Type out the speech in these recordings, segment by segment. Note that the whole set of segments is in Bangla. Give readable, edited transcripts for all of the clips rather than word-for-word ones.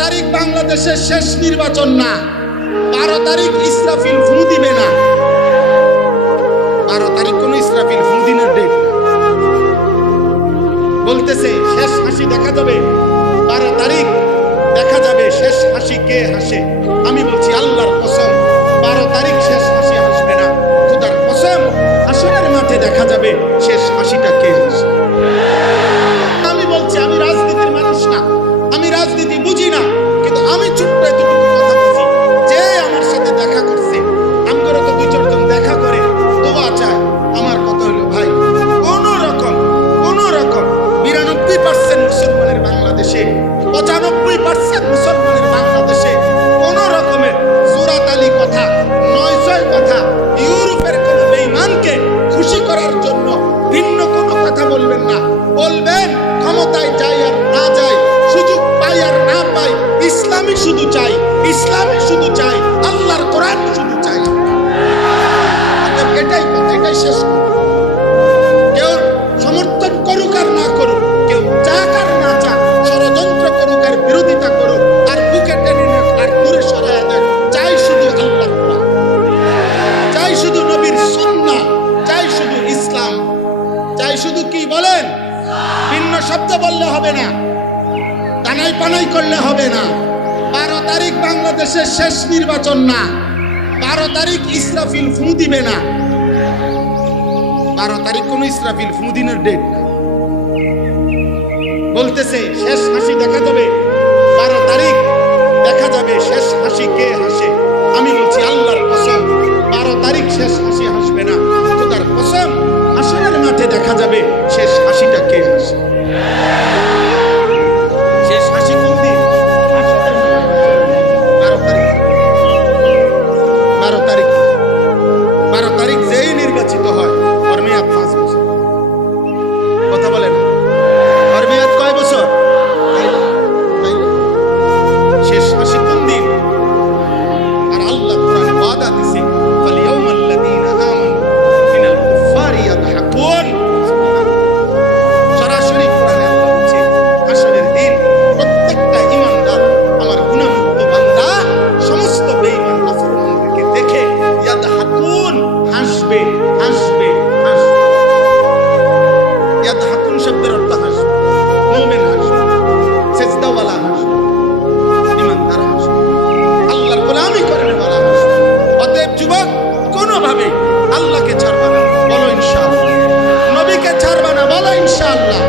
তারিখ বাংলাদেশের শেষ নির্বাচন না, 12 তারিখ ইসরাফিল ফু দিবে না। 12 তারিখ কোন ইসরাফিল ফু দিনের ডেট বলতেছে শেষ হাসি দেখা যাবে 12 তারিখ, দেখা যাবে শেষ হাসি কে হাসে। আমি বলছি আল্লাহর কসম 12 তারিখ শেষ হাসি হাসবে না, খোদার কসম হাসরের মাঠে দেখা যাবে শেষ হাসিটা কে হাসে। আমি বলছি আমি রাজনীতির মানুষ না, আমি রাজনীতি বুঝি না, কিন্তু আমি ছোট্ট এতটুকু কথা বুঝি। যে আমার সাথে দেখা করছে, আমার তো 2-4 জন দেখা করে দোয়া চায়। আমার কথা হলো ভাই, কোন রকম 92% মুসলমানের বাংলাদেশে, 95% মুসলমানের বাংলাদেশে কোন রকমের জোরাতালি কথা, নয়জয় কথা, ইউরোপের কোন বেঈমানকে খুশি করার জন্য ভিন্ন কোনো কথা বলবেন না। বলবেন ক্ষমতায় যাই আর না যাই, সুযোগ পাই আর না পাই, ইসলামই শুধু চাই, ইসলামই শুধু চাই, আল্লাহর কোরআন শুধু চাই। এটাই কথা, এটাই শেষ কথা। কেউ সমর্থন করুক আর না করুক, কেউ চাক আর না চাক, ষড়যন্ত্র করুক আর বিরোধিতা করুক, আর বুকে টেনে নেক আর দূরে সরায় দেয়, চাই শুধু আল্লাহর কোরআন, চাই শুধু নবীর সুন্নাহ, চাই শুধু ইসলাম, চাই শুধু কি বলেন, ভিন্ন শব্দ বললে হবে না, কানাই পানাই করলে হবে না। 12 তারিখ বাংলাদেশের শেষ নির্বাচন না, 12 তারিখ ইসরাফিল ফু দিবে না। 12 তারিখ কোন ইসরাফিল ফু দিনের ডেট বলতেছে শেষ হাসি দেখা যাবে 12 তারিখ, দেখা যাবে শেষ হাসি কে হাসে। আমি বলছি আল্লাহর কসম 12 তারিখ শেষ হাসি হাসবে না, খোদার কসম হাসরের মাঠে দেখা যাবে শেষ হাসিটা কে হাসে। শেষ হাসি কোন দিন? 12 তারিখ। 12 তারিখ 12 তারিখ যেই নির্বাচিত হয় ওর মেয়াদ 5 বছর। কথা বলেন, ওর মেয়াদ কয় বছর? শেষ হাসি কোন দিন? আর আল্লাহ কোরআনে ওয়াদা দিয়েছে ফালিয়াউমাল্লাযীনা আমানু মিনাল কুফফারি ইয়াদহাকুন। সরাসরি কোরআনে আল্লাহ বলছে হাসরের দিন প্রত্যেকটা ঈমানদার, আমার গুনাহমুক্ত বান্দা সমস্ত বেঈমান নাফরমানদেরকে দেখে ইয়াদহাকুন, হাসবে হাসবে হাসবে। ইয়াদহাকুন শব্দের অর্থ হাসবে, মুমিন হাসবে, সিজদাওয়ালা হাসবে, ঈমানদার হাসবে, আল্লাহর গোলামি করেন ওয়ালা হাসবে। অতএব যুবক কোনোভাবে আল্লাহকে ছাড়বা না, বলো ইনশাআল্লাহ। নবীকে ছাড়বা না, বলো ইনশাআল্লাহ।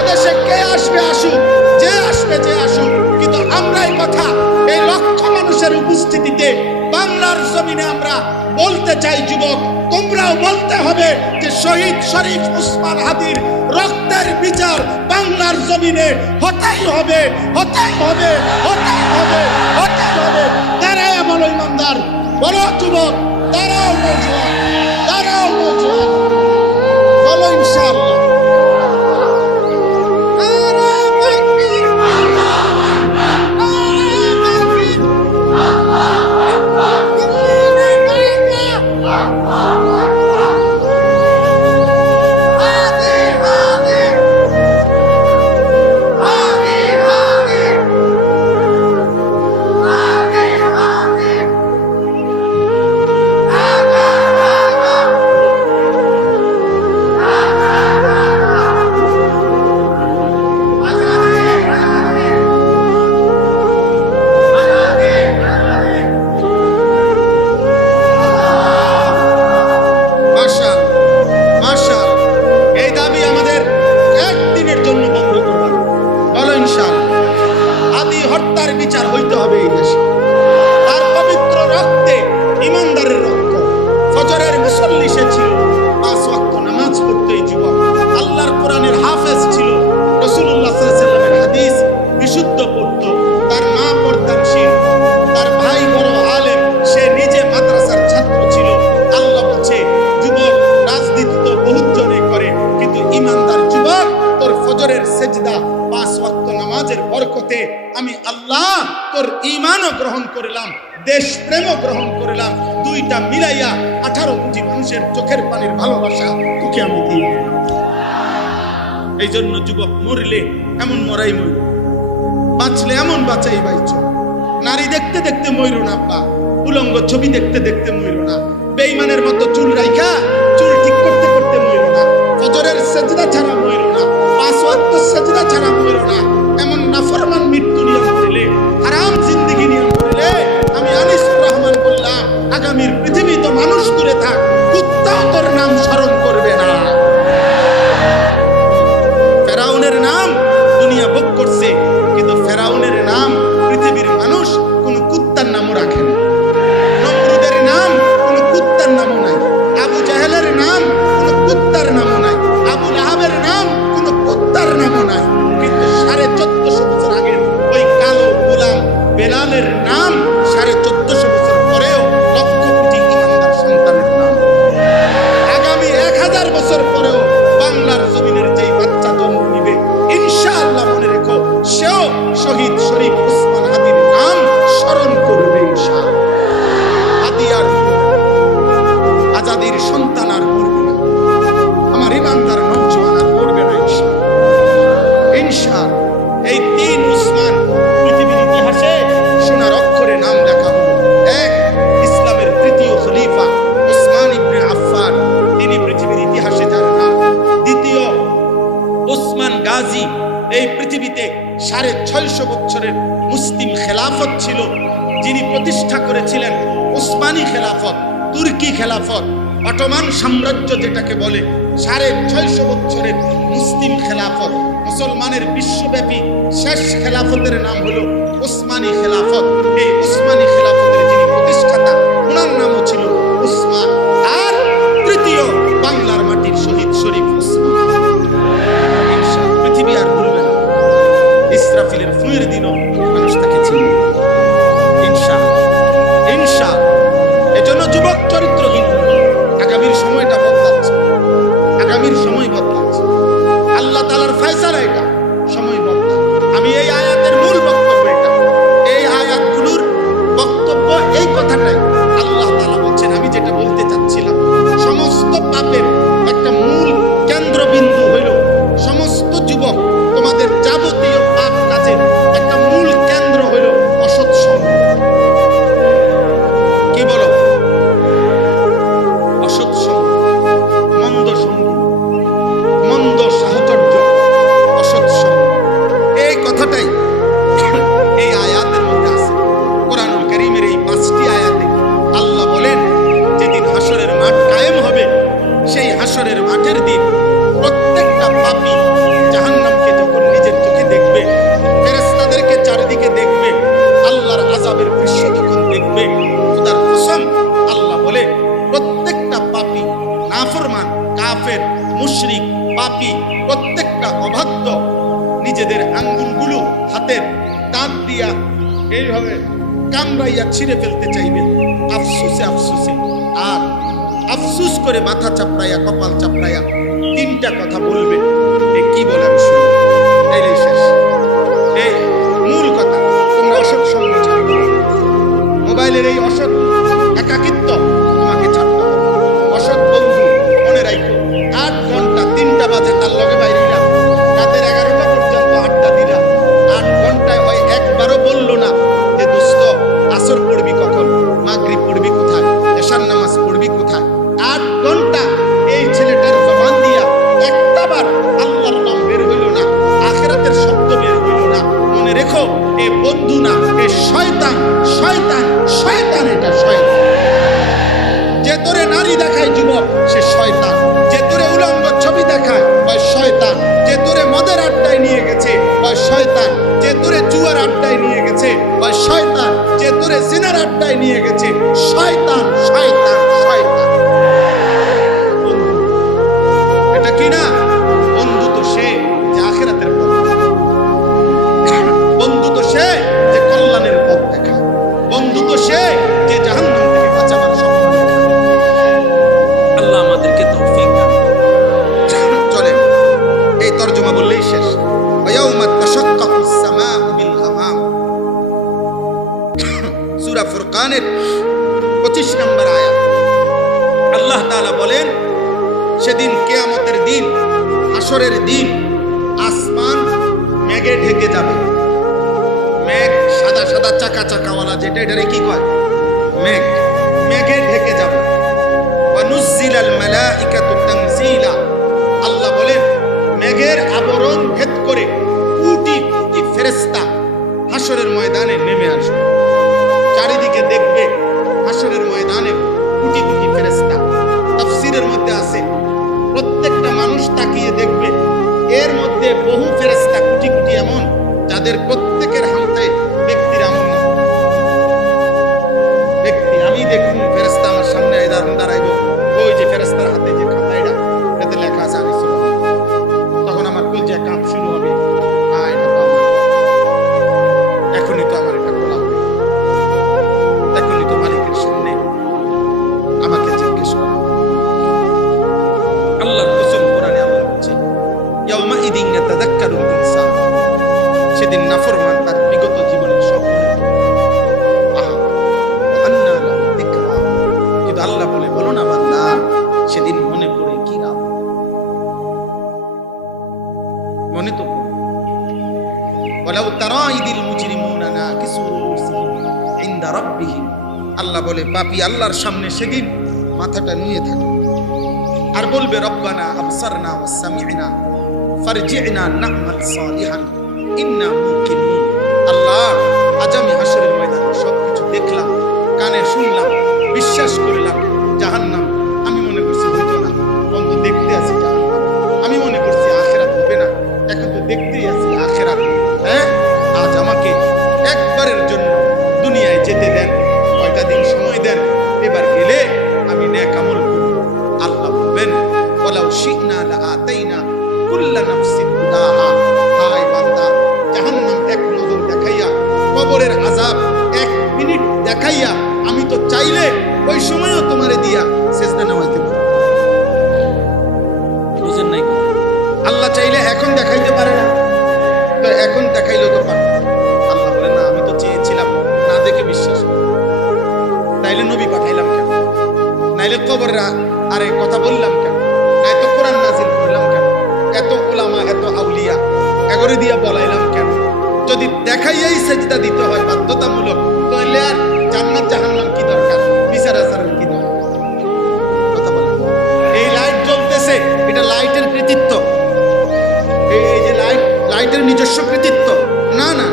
এদেশে কে আসবে আসুক, যে আসবে যে আসুক, কিন্তু আমরা এই কথা এই লক্ষ মানুষের উপস্থিতিতে বাংলার জমিনে আমরা বলতে চাই, যুবক তোমরাও বলতে হবে যে শহীদ শরীফ উসমান হাদির রক্তের বিচার বাংলার জমিনে হতেই হবে, হতেই হবে, হতেই হবে, হতেই হবে। তারাই বলো ইমানদার, বলো যুবক, তারাও নওজোয়ান, তারাও নওজোয়ান, বলো ইনশাআল্লাহ। বিচার হইতে হবে এই দেশে। তার পবিত্র রক্তে, ইমানদারের রক্ত, ফজরের মুসল্লি সে ছিল, 5 ওয়াক্ত নামাজ পড়তো এই যুবক, আল্লাহর কোরআনের হাফেজ ছিল, রাসূলুল্লাহ সাল্লাল্লাহু আলাইহি ওয়াসাল্লামের হাদিস বিশুদ্ধ পড়তো, তার মা পর্দানশীল, তার ভাই বড় আলেম, সে নিজে মাদ্রাসার ছাত্র ছিল। আল্লাহ বলছে যুবক রাজনীতি তো বহুত জনে করে, কিন্তু ইমানদার যুবক তোর ফজরের সেজদা 5 ওয়াক্ত নামাজের বরকতে আমি আল্লাহ তোর ঈমানও গ্রহণ করলাম, দেশ প্রেমও গ্রহণ করলাম, দুইটা মিলাইয়া 18 কোটি মানুষের চোখের পানির ভালোবাসা তোকে আমি দিই। এই জন্য যুবক মরলে এমন মরাই মরি, বাঁচলে এমন বাঁচাই বাইচ। নারী দেখতে দেখতে মইরো না আব্বা, উলঙ্গ ছবি দেখতে দেখতে মইরো না, বেঈমানের মতো চুল রাইখা চুল ঠিক করতে করতে মইরো না, ফজরের সেজদা ছাড়া মইরো না, পাঁচ ওয়াক্ত সেজদা ছাড়া মইরো না। এমন নাফরমান মৃত্যু নিয়ম করিলে, হারাম জিন্দেগি নিয়ম করিলে, আমি আনিসুর রহমান বললাম আগামীর পৃথিবী তো মানুষ দূরে থাক, কুত্তাও তোর নাম স্মরণ করবে না। ফেরাউনের নাম দুনিয়া ভোগ করছে, কিন্তু ফেরাউনের নাম পৃথিবীর মানুষ কোন কুত্তার নামও রাখে না। নমরুদের নাম কোন কুত্তার নামও নাই, আবু জাহেলের নাম কোন কুত্তার নামও নাই, আবু লাহাবের নাম কোন কুত্তার নামও নাই। কিন্তু 1450 বছর আগের ওই কালো গোলাম বেলালের নাম 1450 বছর পরেও লক্ষ কোটি ইমানদার সন্তানের নাম। আগামী 1000 বছর পরেও বাংলার জমিনের যেই বাচ্চা জন্ম নিবে, ইনশাআল্লাহ মনে রেখো, সেও শহীদ শরীফ ওসমান হাদির নাম স্মরণ করবে ইনশাআল্লাহ। হাদি আর আজাদির সন্তান আর মরবে না, আমার ইমানদার নওজোয়ান আর মরবে না ইনশাআল্লাহ। এই 3 উসমান পৃথিবীর ইতিহাসে সোনার অক্ষরে নাম লেখা হলো। এক, ইসলামের 3য় খলিফা উসমান ইবনে আফফান, তিনি পৃথিবীর ইতিহাসে যার নাম। দ্বিতীয়, উসমান গাজী, এই পৃথিবীতে 650 বছরের মুসলিম খেলাফত ছিল, যিনি প্রতিষ্ঠা করেছিলেন উসমানী খেলাফত, তুর্কি খেলাফত, অটোমান সাম্রাজ্য যেটাকে বলে। 650 বছরের মুসলিম খেলাফত, মুসলমানের বিশ্বব্যাপী শেষ খেলাফতের নাম হলো উসমানী খেলাফত। এই উসমানী খেলাফতের যিনি প্রতিষ্ঠাতা, ওনার নামও ছিল উসমান। আর তৃতীয়, বাংলার মাটির শহীদ শরীফ উসমান। পৃথিবী আর ভুলবে না, ইসরাফিলের ফুয়ের দিনও মানুষ তাকে চিনবে ইনশাআল্লাহ। এজন্য যুবক চরিত্রহীন, আগামীর সময়টা বদলাচ্ছে, আগামীর সময় বদলাচ্ছে, আল্লাহ তাআলার ফয়সালা, এটা সময় বদলা। আমি এই আয়াতের মূল বক্তব্য এটা, এই আয়াতগুলোর বক্তব্য এই কথাটাই। আল্লাহ তাআলা বলছেন, আমি যেটা বলতে চাচ্ছিলাম, সমস্ত পাপের একটা মূল কেন্দ্রবিন্দু হইল, সমস্ত যুবক তোমাদের যাবতীয় পাপ কাজের একটা মূল কেন্দ্র হইল অসৎ সঙ্গ। কি বলো? অসৎ সঙ্গ, মন্দ সঙ্গী, মন্দ সাহচর্য, অসৎ সঙ্গ। এই কথাটাই এই আয়াতের মধ্যে আছে। কোরআনুল কারীমের এই 5টি আয়াতে আল্লাহ বলেন, যেদিন হাসরের মাঠ কায়েম হবে, সেই হাসরের মাঠের দিন প্রত্যেকটা পাপী জাহান্নামকে যখন নিজের চোখে দেখবে, ফেরেশতাদেরকে চারিদিকে দেখবে, আল্লাহর আযাবের দৃশ্য যখন দেখবে, খোদার কসম আল্লাহ বলে, প্রত্যেকটা পাপী, নাফরমান, কাফের, মুশরিক, পাপী, প্রত্যেকটা অবাধ্য নিজেদের আঙ্গুলগুলো হাতের দাঁত দিয়া এইভাবে কামড়াইয়া ছিঁড়ে ফেলতে চাইবে আফসোসে আফসোসে। আর আফসোস করে মাথা চাপড়াইয়া, কপাল চাপড়াইয়া 3টা কথা বলবে। কি বলে আমি শুনি, এই শেষ। এই মূল কথা, তোমরা অসৎ সঙ্গ ছাড়বে, মোবাইলের এই অসৎ একাকিত্ব তোমাকে ছাড়তে হবে। অসৎ বন্ধু মনে রাখো, 8 ঘন্টা, 3টা বাজে তার লগে বাইরে রাতের 11টা পর্যন্ত আড্ডা দিলা, 8 ঘন্টায় হয় একবারও বললো না যে দোস্ত আসর পড়বি কখন, মাগরিব পড়বি কোথায়, এশার নামাজ পড়বি কোথায়। 8 ঘন্টা এই ছেলেটার জবান দিয়া একটাবার আল্লাহর নাম বের হইল না, আখিরাতের শব্দ বের হইল না। মনে রেখো, এ বন্ধু না, এ শয়তান, শয়তান, শয়তান, এটা শয়তান। যে তোরে নারী দেখায় যুবক, সে শয়তান। যে তোরে উলঙ্গ ছবি দেখায়, ওই শয়তান। যে তোরে মদের আড্ডায় নিয়ে গেছে, ওই শয়তান। যে তোরে জুয়ার আড্ডায় নিয়ে গেছে, ওই শয়তান। যে তোরে জিনার আড্ডায় নিয়ে গেছে, শয়তান, শয়তান, শয়তান। এটা কি না? বন্ধু তো সে যে আখিরাতের পথ, বন্ধু তো সে যে কল্যাণের পথ দেখায়, বন্ধু তো সে যে জাহান্নাম থেকে বাঁচাবার স্বপ্ন দেখায়। আল্লাহ আমাদেরকে তৌফিক দান। চলে এই তরজমা বললেই শেষ। ওয়ায়াউমা তাশাক্কাকুস সামাউ বিল গামাম, সূরা ফুরকানের 25 নম্বর আয়াত। আল্লাহ তাআলা বলেন, সেদিন কিয়ামতের দিন, হাসরের দিন, আসমান মেঘে ঢেকে যাবে। সাদা সাদা চাকা চাকাওয়ালা যেটা, এটারে কি কয়? মেঘ। মেঘে ঢেকে যাবে। ওয়ানুজ্জিলাল মালাইকাতু তানজিলা, আল্লাহ বলেন মেঘের আবরণ ভেদ করে কোটি কোটি ফেরেশতা হাসরের ময়দানে নেমে আসবে। চারিদিকে দেখবে হাসরের ময়দানে কোটি কোটি ফেরেশতা। তাফসীরের মধ্যে আছে প্রত্যেকটা মানুষ তাকিয়ে দেখবে, এর মধ্যে বহু ফেরেশতা কোটি কোটি এমন যাদের প্রত্যেকের হাতে ব্যক্তির আমল নামা। ব্যক্তি আমি দেখুন ফেরেশতা আমার সামনে দাঁড়াইব, ওই যে ফেরেশতার হাতে যে খাতা, এটাতে লেখা আছে আমি ছিল, তখন আমার কলজা কাঁপ শুরু হবে। এটা তো আমার, এখনই তো আমার এটা বলা হবে, এখনই তো মালিকের সামনে আমাকে জিজ্ঞেস করা। আল্লাহর কসম, কোরআনে আল্লাহ বলছে ইয়াউমা ইদিন ইয়াতাযাক্কারুল ইনসান, সেদিন নাফরমান তার বিগত জীবনের সব মনে করবে। আহা আন্না লাহু যিকরা, কিন্তু আল্লাহ বলে বলো না বান্দা, সেদিন মনে পড়ে কি লাভ? মনে তো পড়ে। ওয়ালাউ তারা ইদিল মুজরিমুনা নাকিসু রুউসিহিম ইনদা রাব্বিহিম, আল্লাহ বলে পাপী আল্লাহর সামনে সেদিন মাথাটা নিয়ে থাকে আর বলবে রব্বানা আবসারনা ওয়া সামি'না ফারজি'না না'মাল সালিহান ইন্না মুকিনুন। আল্লাহ, আজ আমি হাসরের ময়দানে সবকিছু দেখলাম, কানে শুনলাম, বিশ্বাস করলাম। জাহান্নাম আমি মনে করছি হইতো না, বন্ধ দেখতে আছি জাহান্নাম। আমি মনে করছি আখিরাত হবে না, এখন তো দেখতেই আছি আখিরাত। হ্যাঁ, আজ আমাকে একবারের জন্য দুনিয়ায় যেতে দেন, কয়টা দিন সময় দেন, এবার গেলে আমি নেক আমল করব। আল্লাহ বলবেন ওয়ালাউ শি'না লাআতাইনা কুল্লা নাফসিন হুদাহা। হায় বান্দা, জাহান্নাম এক নজর দেখাইয়া, কবরের আযাব এক মিনিট দেখাইয়া আমি তো চাইলে ওই সময়ও তোমারে দিয়া সেজদা নামাইতে পারি। বুঝেন নাই? আল্লাহ চাইলে এখন দেখাইতে পারে না, তো এখন দেখাইলেও তো পারে। আল্লাহ বলে না, আমি তো চেয়েছিলাম না দেখে বিশ্বাস করি, তাইলে নবী পাঠাইলাম কেন? নাইলে কবরের আরে কথা বললাম কেন? নাই তো কোরআন নাজিল করলাম কেন? এত উলামা, এত আউলিয়া এগরে দিয়া বলাইলাম কেন? যদি দেখাইয়াই সেজদা দিতে হয় বাধ্যতামূলক, তাহলে আর জান্নাত জাহান্নাম কি দরকার? বিচার আচারের কি দরকার? কথা বলেন। এই লাইট জ্বলতেছে, এটা লাইটের কৃতিত্ব? এই যে লাইটের নিজস্ব কৃতিত্ব? না না,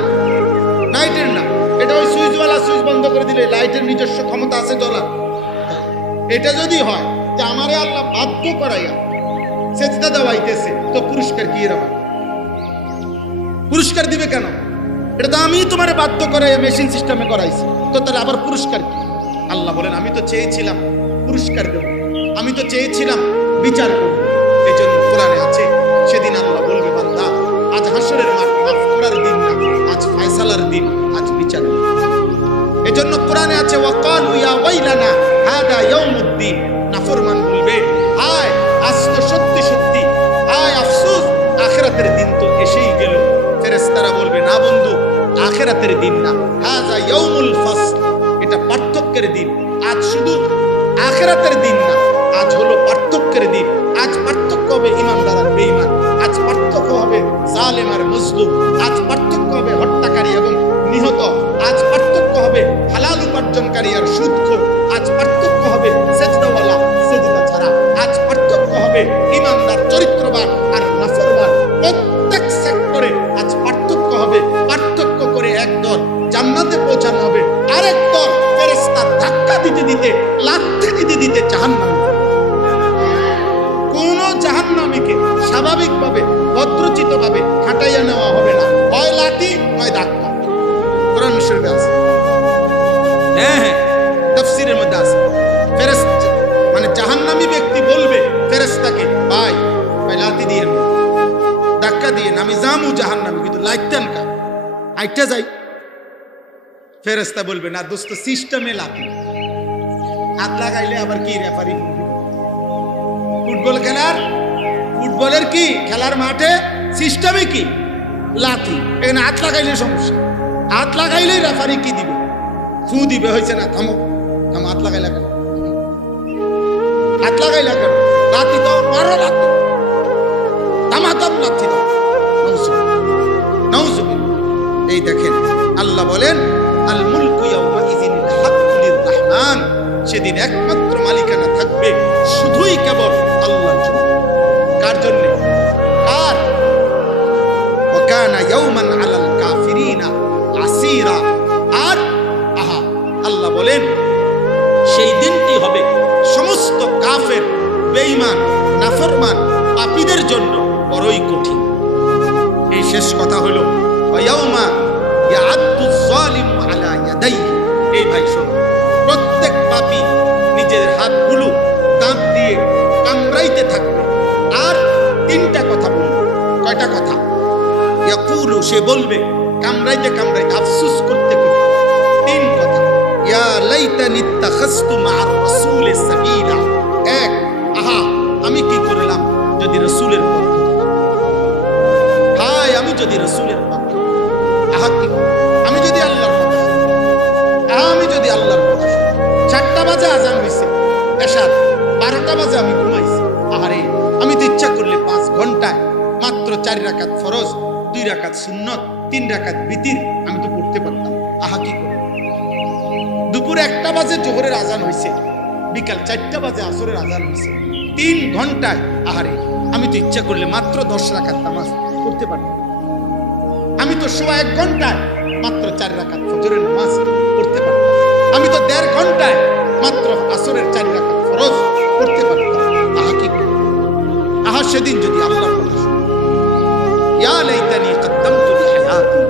লাইটের না। এটা ওই সুইচওয়ালা সুইচ বন্ধ করে দিলে লাইটের নিজস্ব ক্ষমতা আছে জ্বলার? এটা যদি হয় যে আমারে আল্লাহ বাধ্য করাইয়া সেজদা দেওয়াইতেছে, তো পুরস্কার কি এরকম? পুরস্কার দিবে কেন? এটা তো আমি তোমারে বাধ্য করাইয়া মেশিন সিস্টেমে করাইছি, তো তাহলে আবার পুরস্কার কি? আল্লাহ বলেন আমি তো চেয়েছিলাম পুরস্কার দেব, আমি তো চেয়েছিলাম বিচার করব। এই জন্য কোরআনে আছে সেদিন আল্লাহ বলবে বান্দা, আজ হাসরের মাঠ মাফ করার দিন না, আজ ফয়সালার দিন, আজ বিচার। এই জন্য কোরআনে আছে ওয়াকালু ইয়া ওয়াইলানা হাদা ইয়াউমুদ্দিন। নাফরমান বলবে হায়, আজ তো সত্যি সত্যি, হায় আফসোস, আখিরাতের দিন তো এসেই গেল। ফেরেশতারা বলবে না বন্ধু, আখিরাতের দিন না, হাযা ইয়াউমুল ফাসল, এটা পার্থক্যের দিন। আজ শুধু আখিরাতের দিন না, আজ হলো পার্থক্যের দিন। আজ পার্থক্য হবে ইমানদার আর বেঈমান, আজ পার্থক্য হবে জালেম আর মজলুম, আজ পার্থক্য হবে হত্যাকারী এবং নিহত, আজ পার্থক্য হবে হালাল উপার্জনকারী আর সুদখোর, আজ পার্থক্য হবে সেজদাওয়ালা সেজদা ছাড়া, আজ পার্থক্য হবে ইমানদার চরিত্রবান আর নাফরমান। প্রত্যেক সেক্টরে আজ পার্থক্য হবে। পার্থক্য করে একদল জান্নাতে পৌঁছানো হবে, আরেক দল ফেরেশতা ধাক্কা দিতে দিতে, লাথি দিতে দিতে জাহান্নামে। কোন জাহান্নামীকে স্বাভাবিকভাবে ভদ্রচিতভাবে হাঁটাইয়া নেওয়া হবে না, হয় লাঠি নয় ধাক্কা। কোরআন শরীফে আছে, হ্যাঁ হ্যাঁ, তাফসীরের মধ্যে আছে। ফেরেশতা মানে জাহান্নামী ব্যক্তি বলবে ফেরেশতাকে, ভাই ভাই লাঠি দিয়েন, ধাক্কা দিয়েন, আমি জামু জাহান্নামে, কিন্তু লাইতেন কা আইটা যাই। ফেরেশতা বলবে না দোস্ত, সিস্টেমে লাঠি, হাত লাগাইলে আবার কি রেফারি? ফুটবলের কি খেলার মাঠে সিস্টেমে কি লাঠি, এখানে হাত লাগাইলে সমস্যা, হাত লাগাইলেই রেফারি কি দিবে? ফু দিবে, হয়েছে না, থামো থামো, হাত লাগাইলা কেন? হাত লাগাইলা কেন? লাঠি দাও, মারো লাঠি, তামাতাম লাঠি দাও। নাউজুবিল্লাহ। এই দেখেন আল্লাহ আল্লাহ বলেন আল মুলকু ইয়াউমাইযিনিল হাক্কু লির-রাহমান, সেদিন একমাত্র মালিকানা থাকবে শুধুই কেবল আল্লাহর জন্য। কার জন্য? কার? ওয়া কানা ইয়াওমান আলাল কাফিরিনা আসীরা। আর আহা, আল্লাহ বলেন সেই দিনটি হবে সমস্ত কাফের, বেঈমান, নাফরমান, পাপীদের জন্য বড়ই কঠিন। এই শেষ কথা হলো ওয়ায়াউমা ইয়াআদ্দুয যালিমু আলা ইয়াদাইহি। এই ভাই শোনো, প্রত্যেক পাপী নিজের হাতগুলো দাঁত দিয়ে কামড়াইতে থাকবে আর তিনটা কথা বলবে। কয়টা কথা? ইয়াকুলু, সে বলবে কামড়াইতে কামড়াইতে, আফসোস করতে করতে তিন কথা। ইয়া লাইতানি ইত্তাখাযতু মা'আর রাসূলি সাবিলা। এক, আহা আমি কি করলাম যদি রাসূলের পথ ধরতাম। হায় আমি যদি রাসূলের পথ ধরতাম। আহা কি, আমি যদি আল্লাহর কথা শুনতাম। আমি যদি আল্লাহর কথা শুনতাম। 4টা বাজে আজান হইছে এশার, 12টা বাজে আমি ঘুমাইছি। আহারে আমি তো ইচ্ছা করলে 5 ঘন্টায় মাত্র 4 রাকাত ফরজ, 2 রাকাত সুন্নত, 3 রাকাত বিতির আমি তো পড়তে পারতাম। আহা কি করে। দুপুর 1টা বাজে জোহরের আজান হইছে, বিকাল 4টা বাজে আসরের আজান হইছে, 3 ঘন্টায় আহারে আমি তো ইচ্ছা করলে মাত্র 10 রাকাত নামাজ পড়তে পারতাম। আমি তো সোয়া 1 ঘন্টায় মাত্র 4 রাকাত ফজরের নামাজ পড়তে পারতাম। আমি তো 1.5 ঘন্টায় মাত্র আসরের 4 রাকাত ফরজ পড়তে পারতাম। আহা কি করে। আহা সেদিন যদি আল্লাহর কথা শুনি, ইয়া লাইতানি কদ্দামতু লিহায়াতি,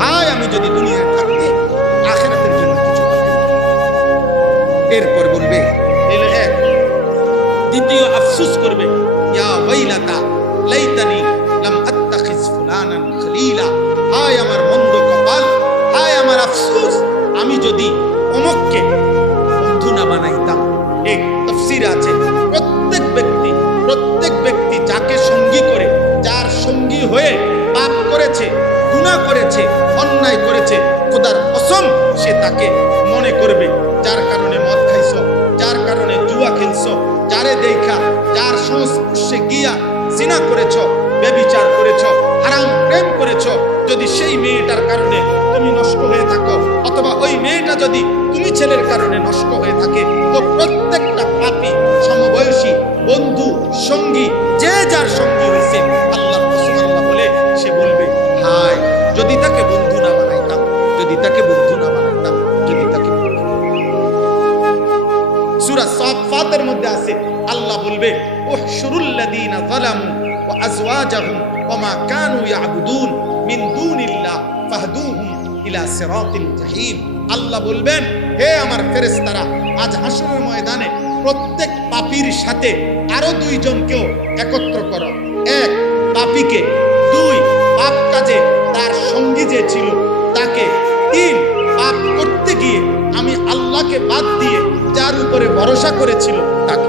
হায় আমি যদি দুনিয়ায় থাকতে আখিরাতের জন্য কিছু করতাম। এরপর বলবে দ্বিতীয় আফসোস করবে, ইয়া ওয়াইলাতা লাইতানি লাম আত্তাখিজ ফুলানান খলিলা, হায় আমার মন্দ কপাল, হায় আমার আফসোস, আমি যদি অমুককে বন্ধু না বানাইতাম। এক তাফসীর আছে, প্রত্যেক ব্যক্তি যাকে সঙ্গী করে, যার সঙ্গী হয়ে পাপ করেছে, গুনাহ করেছে, অন্যায় করেছে, খোদার কসম সে তাকে মনে করবে। যার কারণে মদ খাইছো, যার কারণে জুয়া খেলছো, যারে দেখা, যার সংস্পর্শে গিয়া জিনা করেছো, ব্যভিচার করেছো, হারাম প্রেম করেছো, যদি সেই মেয়েটার কারণে তুমি নষ্ট হয়ে থাকো, অথবা ওই মেয়েটা যদি তুমি ছেলের কারণে নষ্ট হয়ে থাকে, তো প্রত্যেকটা পাপী সমবয়সী বন্ধু সঙ্গী যে যার সঙ্গী হয়েছে, আল্লাহর কসম আল্লাহ বলে সে বলবে হায় যদি তাকে বন্ধু না বানাইতাম, যদি তাকে বন্ধু না বানাইতাম, যদি তাকে। সূরা সাফফাতের মধ্যে আছে আল্লাহ বলবে উহশুরুল্লাযীনা যালামু ওয়া আজওয়াজাহুম ওয়া মা কানু ইয়াবুদুন মিন দুনিল্লাহ ফাহদুহুম ইলা সিরাতিল জাহিম। আল্লাহ বলবেন হে আমার ফেরেশতারা, আজ হাসরের ময়দানে প্রত্যেক পাপীর সাথে আরো 2 জনকেও একত্র করো। 1 পাপীকে, 2 পাপ কাজে তার সঙ্গী যে ছিল তাকে, 3 পাপ করতে গিয়ে আমি আল্লাহকে বাদ দিয়ে যার উপরে ভরসা করেছিল তাকে।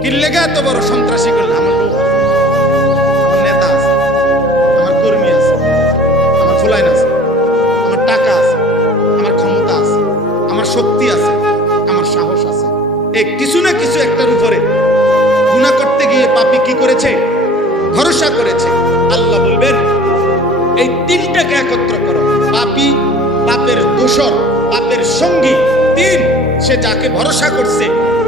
কি লেগে এত বড় সন্ত্রাসী করলে? আমার লোক আছে, আমার নেতা আছে, আমার কর্মী আছে, আমার ফুলাইন আছে, আমার টাকা আছে, আমার ক্ষমতা আছে, আমার শক্তি আছে, আমার সাহস আছে। এই কিছু না কিছু একটার উপরে গুনাহ করতে গিয়ে পাপী কি করেছে? ভরসা করেছে। আল্লাহ বলবেন এই 3টাকে একত্র করো। পাপী, পাপের দোষর, পাপের সঙ্গী, 3 সে যাকে ভরসা করছে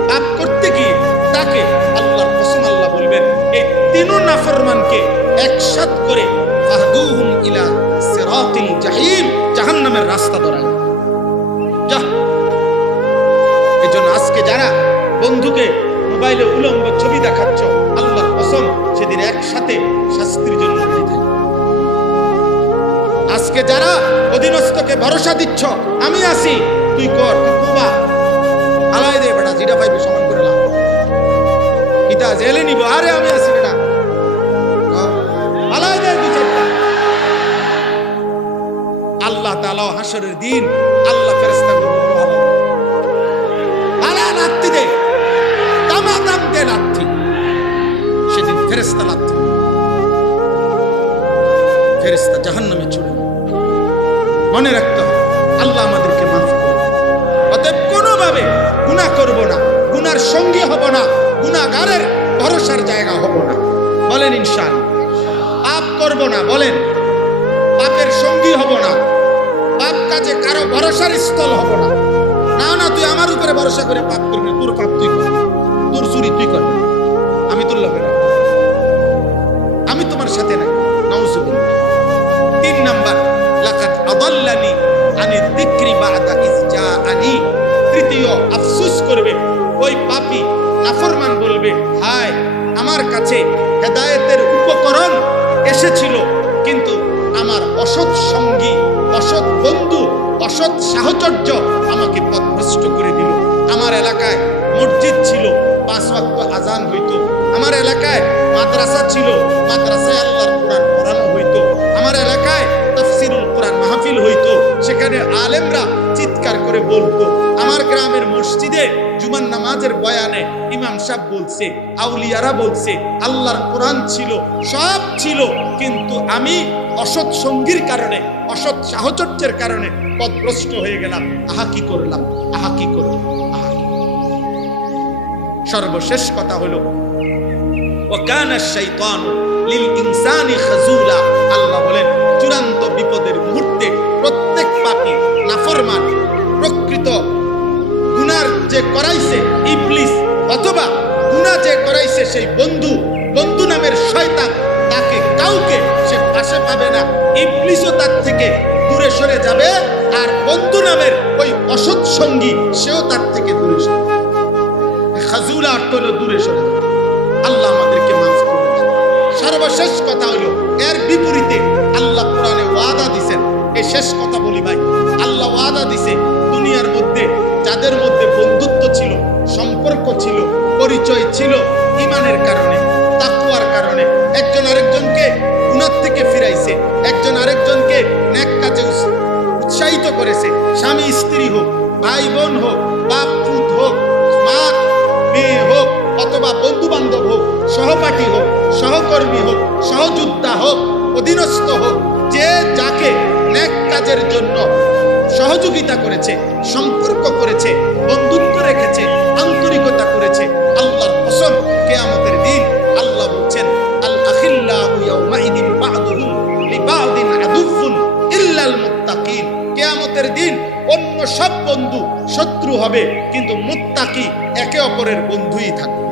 পাপ করতে গিয়ে তাকে। আল্লাহর কসম আল্লাহ বলবেন এই 3 নাফরমানকে একসাথ করে ফাহদুহুম ইলা সিরাতিল জাহিম, জাহান্নামের রাস্তা ধরায়। এজন্য আজকে যারা বন্ধুকে মোবাইলে উলঙ্গ ছবি দেখাচ্ছ, আল্লাহর কসম সেদিন একসাথে শাস্তির জন্য রেডি থাকবে। আজকে যারা অধীনস্থকে ভরসা দিচ্ছ, আমি আছি, তুই কর, তুই কুবা আলাই দে বেটা, যেটা পাইবে সমান করে লাভ, কিতা জেলে নিব, আরে আমি আছি বেটা, আলাই দে 2-4টা। আল্লাহ তাআলা হাসরের দিন আল্লাহ ফেরেশতা লাথি দে, তামাতাম দে লাথি। সেদিন ফেরেশতা লাথি, ফেরেশতা জাহান্নামে ছুড়ে। মনে রাখতে হবে আল্লাহ আমাদেরকে মাফ করবে। অতএব কোনোভাবে গুনাহ করব না, গুনার সঙ্গী হব না, গুনাহগারের ভরসার জায়গা হব না। বলেন ইনশাআল্লাহ। পাপ করব না, বলেন পাপের কাজের সঙ্গী হব না, পাপ কাজে কারো ভরসার স্থল হব না। না না, তুই আমার উপরে ভরসা করে পাপ করবি না, তোর পাপ তুই করবি, তোর চুরি তুই করবি, আমি তোর লগে না, আমি তোমার সাথে নাই। নাউজুবিল্লাহ। 3 নাম্বার, লাকাদ আদাল্লানি আনি যিকরি বাদা ইজ জাআনি। তৃতীয়, আফসোস করবে ওই পাপী নাফরমান, বলবে হায়, আমার কাছে হেদায়েতের উপকরণ এসেছিল, কিন্তু আমার অসৎ সঙ্গী, অসৎ বন্ধু, অসৎ সাহচর্য আমাকে পথভ্রষ্ট করে দিল। আমার এলাকায় মসজিদ ছিল, 5 ওয়াক্ত আজান হইতো। আমার এলাকায় মাদ্রাসা ছিল, মাদ্রাসায় আল্লাহর কোরআন পড়ানো হইতো। আমার এলাকায় তাফসীরুল কোরআন মাহফিল হইতো, সেখানে আলেমরা চিৎকার করে বলতো। আমার গ্রামের মসজিদে জুমার নামাজের বয়ানে ইমাম সাহেব বলছে, আউলিয়ারা বলছে, আল্লাহর কোরআন ছিল, সব ছিল, কিন্তু আমি অসৎ সঙ্গীর কারণে, অসৎ সাহচর্যের কারণে পথভ্রষ্ট হয়ে গেলাম। আহা কি করলাম, আহা কি করলাম, আহা। সর্বশেষ কথা হলো, ওয়াকানা শাইতানু লিল ইনসানি খাযুলা। আল্লাহ বলেন, চূড়ান্ত বিপদের মুহূর্তে প্রত্যেক পাপী নাফরমান, প্রকৃত গুনার যে করাইছে ইবলিস, অথবা গুনাহ যে করাইছে সেই বন্ধু, বন্ধু নামের শয়তান, তাকে কাউকে সে পাশে পাবে না। ইবলিসও তার থেকে দূরে সরে যাবে, আর বন্ধু নামের ওই অসৎ সঙ্গী সেও তার থেকে দূরে সরে যাবে। খাজুলা অর্থ হলো দূরে সরে যাবে। আল্লাহ আমাদেরকে মাফ করুন। সর্বশেষ কথা হলো, এর বিপরীতে আল্লাহ কোরআনে ওয়াদা দিবেন। এই শেষ কথা বলি ভাই, আল্লাহ ওয়াদা দিছে, দুনিয়ার মধ্যে যাদের মধ্যে বন্ধুত্ব ছিল, সম্পর্ক ছিল, পরিচয় ছিল, ঈমানের কারণে, তাকওয়ার কারণে, একজন আরেকজনকে গুনাহ থেকে ফিরাইছে, একজন আরেকজনকে নেক কাজে উৎসাহিত করেছে, স্বামী স্ত্রী হোক, ভাই বোন হোক, বাপ পুত হোক, মা মেয়ে হোক, অথবা বন্ধু বান্ধব হোক, সহপাঠী হোক, সহকর্মী হোক, সহযোদ্ধা হোক, অধীনস্থ হোক, যে যাকে নেক কাজের জন্য সহযোগিতা করেছে, সম্পর্ক করেছে, বন্ধুত্ব রেখেছে, আন্তরিকতা করেছে, আল্লাহর কসম কিয়ামতের দিন আল্লাহ বলছেন, আল আখিল্লাহু ইয়াউমাইদিন বা'দুহুম লিবা'দিন আদুফুন ইল্লাল মুত্তাকিন। কিয়ামতের দিন অন্য সব বন্ধু শত্রু হবে, কিন্তু মুত্তাকি একে অপরের বন্ধুই থাকবে।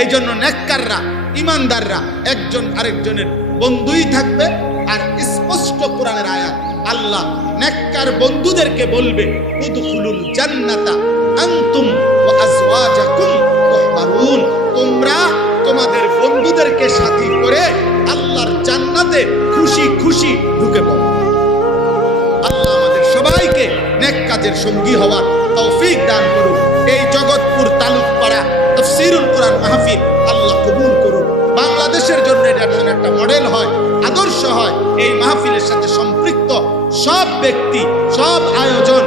এই জন্য নেককাররা, ইমানদাররা একজন আরেকজনের বন্ধুই থাকবে। আর স্পষ্ট কোরআনের আয়াত, আল্লাহ নেককার বন্ধুদেরকে বলবে, উদখুলুল জান্নাতা আনতুম ওয়া আজওয়াজাকুম তুহবারুন। তোমরা তোমাদের বন্ধুদেরকে সাথী করে আল্লাহর জান্নাতে খুশি খুশি ঢুকে পড়ো। আল্লাহ আমাদের সবাইকে নেক কাজের সঙ্গী হওয়ার তৌফিক দান করুন। এই জগৎপুর তালুকপাড়া তাফসীরুল কোরআন মাহফিল আল্লাহ কবুল করুন। বাংলাদেশের জন্য এটা যেন একটা মডেল হয়, আদর্শ হয়। এই মাহফিলের সাথে সম্পৃক্ত সব ব্যক্তি, সব আয়োজন